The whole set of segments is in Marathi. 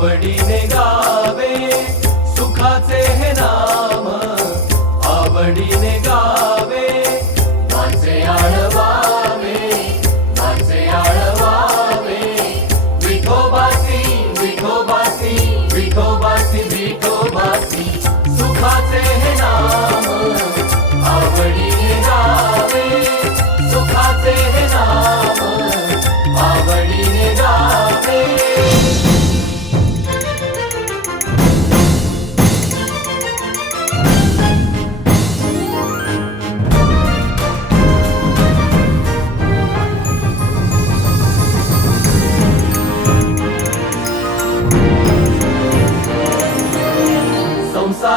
आवडीने गावे सुखाचे हे नाम. आवडीने गावे माझे आळवावे माझे आळवावे विठोबासी विठोबासी विठोबासी विठोबासी सुखाचे हे नाम. आवडी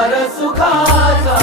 सार सुखाचा